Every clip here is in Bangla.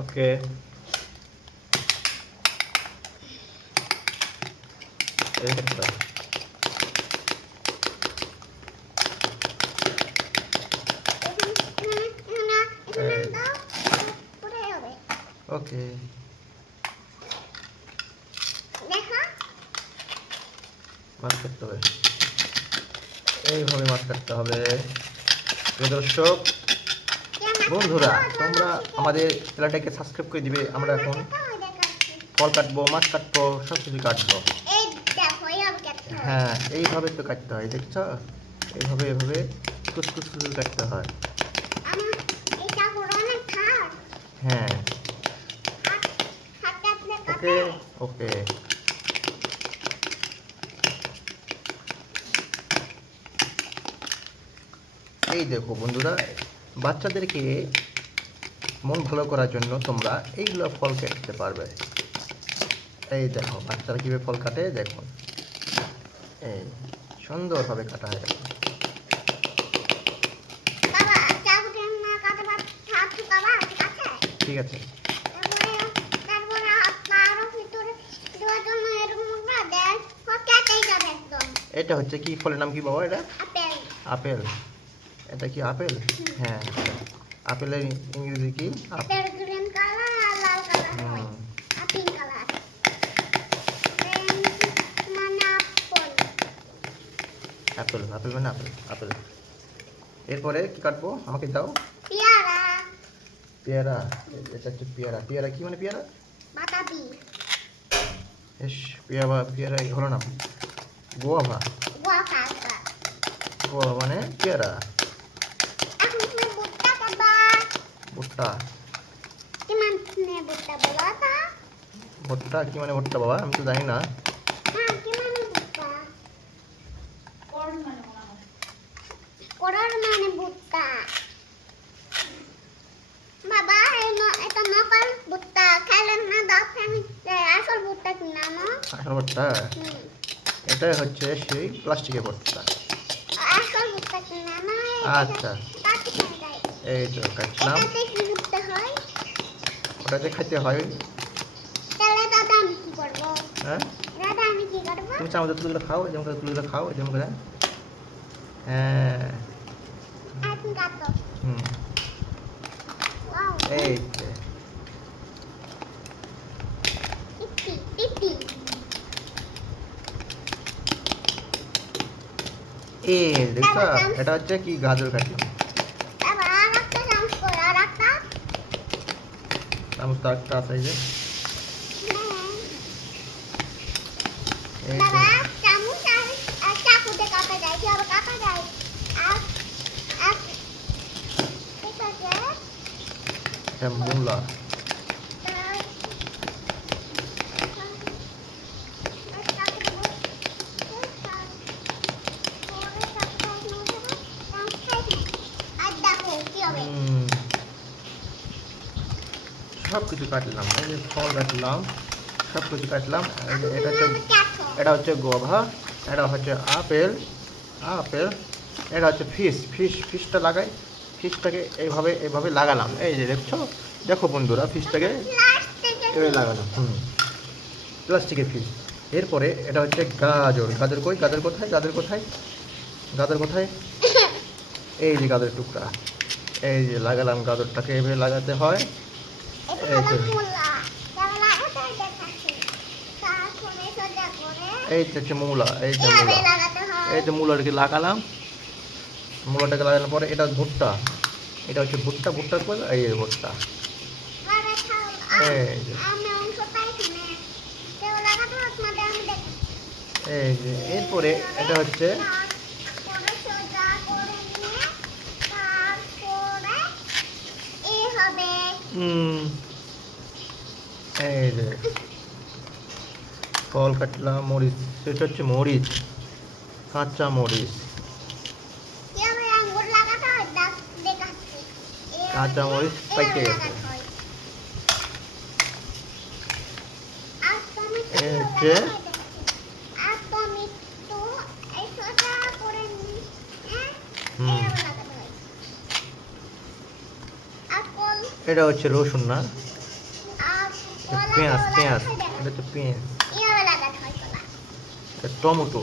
ওকে। এই একটা। ওকে। মাছ কাটতে হবে, এইভাবে মাছ কাটতে হবে। প্রিয় দর্শক বন্ধুরা, তোমরা আমাদের চ্যানেলটাকে সাবস্ক্রাইব করে দিবে। আমরা এখন ফল কাটবো, মাছ কাটবো, সব কিছু কাটবো। হ্যাঁ, এইভাবে তো কাটতে হয়, দেখছো? এইভাবে এভাবে কুচকুচ করে কাটতে হয়। হ্যাঁ, ওকে ওকে। এই দেখো বন্ধুরা, বাচ্চাদেরকে মন ভালো করার জন্য তোমরা এইগুলো ফল কাটতে পারবে। এই দেখো বাচ্চারা কীভাবে ফল কাটে, দেখুন এই সুন্দরভাবে কাটা হয়ে গেছে। ঠিক আছে। এটা হচ্ছে কি ফলের নাম কি বাবা? এটা আপেল। এটা কি আপেল? হ্যাঁ, আপেলের ইংরেজি কি? আপেল। আপেল আপেল মানে আপেল আপেল। এরপরে কি কাটবো আমাকে দাও? পেয়ারা। পেয়ারা, এটা হচ্ছে পেয়ারা। পেয়ারা কি মানে পেয়ারা? বাতাবি। এস পেয়ারা, পেয়ারা হলো না, গোয়াভা। গোয়া মানে পেয়ারা। ভুট্টা। ভুট্টা কি মানে ভুট্টা বাবা? আমি তো জানি না। আসল ভুট্টা? এটাই হচ্ছে সেই প্লাস্টিকের ভুট্টা। আচ্ছা, এই তো কাটলাম। ওটাতে খাইতে হয়। হ্যাঁ, তুমি চামচ তুলে খাও, যেমন করে তুলে খাও, যেমন করে। হ্যাঁ, হুম, এই দেখছো, এটা হচ্ছে কি গাজর কাটলাম। চামচ তো একটা আছে যে, মূলা। সব কিছু কাটলাম, এই যে ফল কাটলাম, সব কিছু কাটলাম। এটা হচ্ছে গোভা, এটা হচ্ছে আপেল আপেল, এটা হচ্ছে ফিশটা লাগাই। ফিশটাকে এইভাবে এইভাবে লাগালাম। এই যে দেখছো, দেখো বন্ধুরা, ফিশটাকে এইভাবে লাগালাম। প্লাস্টিকের ফিশ। এরপরে এটা হচ্ছে গাজর। গাজর কই? গাজর কোথায়? গাজর কোথায়? গাজর কোথায়? এই যে গাজরের টুকরা, এই যে লাগালাম। গাজরটাকে এইভাবে লাগাতে হয়। এই তো হচ্ছে মূলা, এই যে মূলা, এই যে মূলাটাকে লাগালাম। মূলাটাকে লাগানোর পরে এটা ভুট্টা, এটা হচ্ছে ভুট্টা। ভুট্টা করে এই যে ভুট্টা, এই যে এই যে। এরপরে এটা হচ্ছে এই যে ফল কাটলাম। মরিচ, সেটা হচ্ছে মরিচ, কাঁচা মরিচ। কাঁচা মরিচ পাইকে গেছে। হচ্ছে এটা হচ্ছে রসুন না? পেঁয়াজ পেঁয়াজ, এটা হচ্ছে পেঁয়াজ। এটা টমেটো,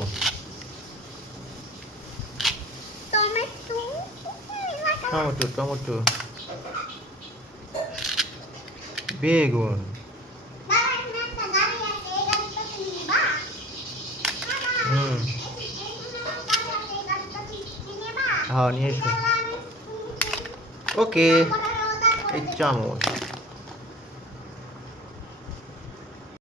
টমেটো টমেটো, বেগুন, হুম, হ্যাঁ নিয়ে এসো। ওকে, এই চামচ।